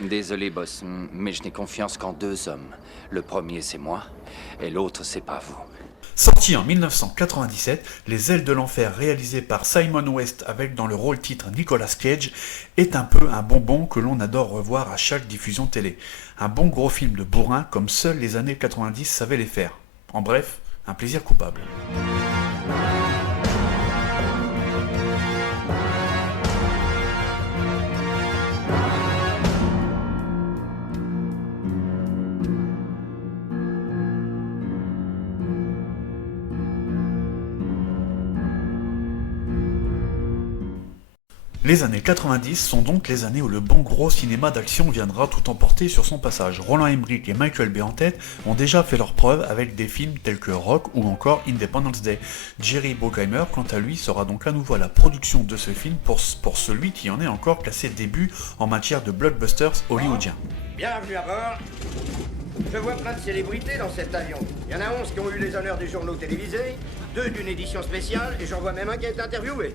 Désolé, boss, mais je n'ai confiance qu'en deux hommes. Le premier, c'est moi, et l'autre, c'est pas vous. Sorti en 1997, Les Ailes de l'Enfer, réalisé par Simon West avec dans le rôle titre Nicolas Cage, est un peu un bonbon que l'on adore revoir à chaque diffusion télé. Un bon gros film de bourrin comme seuls les années 90 savaient les faire. En bref, un plaisir coupable. Les années 90 sont donc les années où le bon gros cinéma d'action viendra tout emporter sur son passage. Roland Emmerich et Michael Bay en tête ont déjà fait leurs preuves avec des films tels que Rock ou encore Independence Day. Jerry Bruckheimer, quant à lui, sera donc à nouveau à la production de ce film pour celui qui en est encore qu'à ses débuts en matière de blockbusters hollywoodiens. Bienvenue à bord. Je vois plein de célébrités dans cet avion. Il y en a 11 qui ont eu les honneurs des journaux télévisés, 2 d'une édition spéciale, et j'en vois même un qui a été interviewé.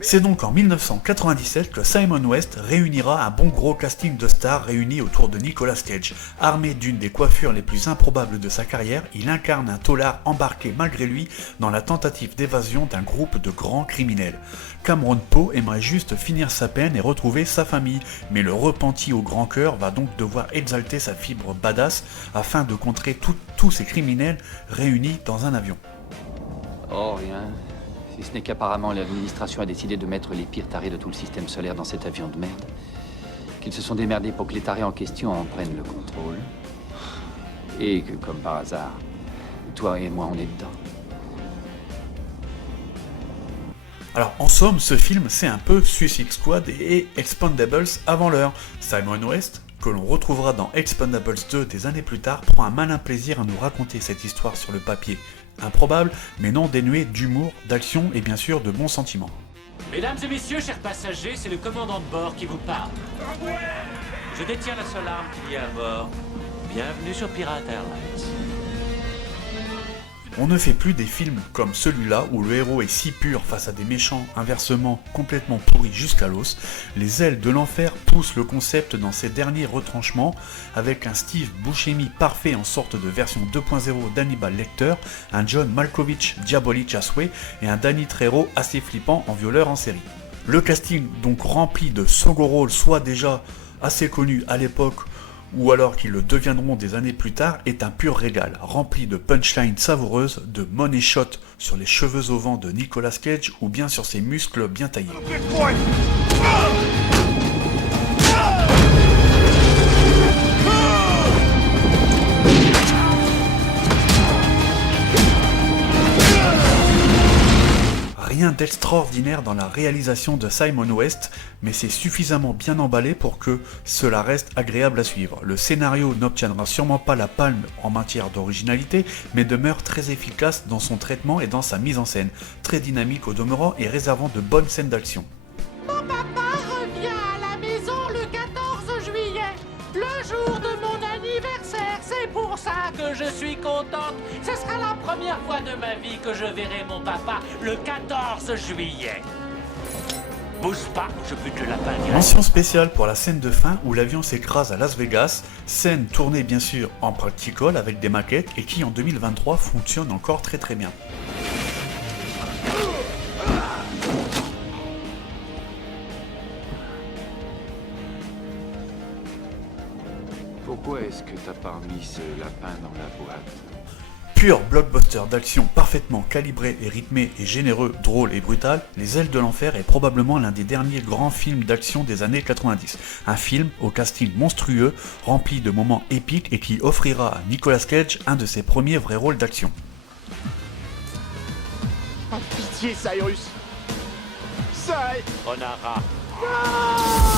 C'est donc en 1997 que Simon West réunira un bon gros casting de stars réunis autour de Nicolas Cage. Armé d'une des coiffures les plus improbables de sa carrière, il incarne un taulard embarqué malgré lui dans la tentative d'évasion d'un groupe de grands criminels. Cameron Poe aimerait juste finir sa peine et retrouver sa famille, mais le repenti au grand cœur va donc devoir exalter sa fibre badass afin de contrer tous ces criminels réunis dans un avion. Oh, rien. Si ce n'est qu'apparemment l'administration a décidé de mettre les pires tarés de tout le système solaire dans cet avion de merde. Qu'ils se sont démerdés pour que les tarés en question en prennent le contrôle. Et que, comme par hasard, toi et moi, on est dedans. Alors en somme, ce film c'est un peu Suicide Squad et Expendables avant l'heure. Simon West, que l'on retrouvera dans Expendables 2 des années plus tard, prend un malin plaisir à nous raconter cette histoire sur le papier. Improbable, mais non dénué d'humour, d'action et bien sûr de bons sentiments. Mesdames et messieurs, chers passagers, c'est le commandant de bord qui vous parle. Je détiens la seule arme qu'il y a à bord. Bienvenue sur Pirate Airlines. On ne fait plus des films comme celui-là où le héros est si pur face à des méchants inversement complètement pourris jusqu'à l'os. Les Ailes de l'Enfer poussent le concept dans ses derniers retranchements avec un Steve Buscemi parfait en sorte de version 2.0 d'Hannibal Lecter, un John Malkovich diabolique à souhait et un Danny Trejo assez flippant en violeur en série. Le casting donc rempli de second rôles soit déjà assez connus à l'époque ou alors qu'ils le deviendront des années plus tard, est un pur régal, rempli de punchlines savoureuses, de money shot sur les cheveux au vent de Nicolas Cage ou bien sur ses muscles bien taillés. Rien d'extraordinaire dans la réalisation de Simon West, mais c'est suffisamment bien emballé pour que cela reste agréable à suivre. Le scénario n'obtiendra sûrement pas la palme en matière d'originalité, mais demeure très efficace dans son traitement et dans sa mise en scène, très dynamique au demeurant et réservant de bonnes scènes d'action. Mon papa revient à la maison le 14 juillet, le jour de mon anniversaire. C'est pour ça que je suis contente. Ce sera la première fois de ma vie que je verrai mon papa le 14 juillet. Bouge pas, je bute le lapin. Mention spéciale pour la scène de fin où l'avion s'écrase à Las Vegas, scène tournée bien sûr en practical avec des maquettes et qui en 2023 fonctionne encore très très bien. Pourquoi est-ce que t'as pas mis ce lapin dans la boîte? Pur blockbuster d'action parfaitement calibré et rythmé et généreux, drôle et brutal, Les Ailes de l'Enfer est probablement l'un des derniers grands films d'action des années 90. Un film au casting monstrueux, rempli de moments épiques et qui offrira à Nicolas Cage un de ses premiers vrais rôles d'action. Pitié, Cyrus. Onara. Ah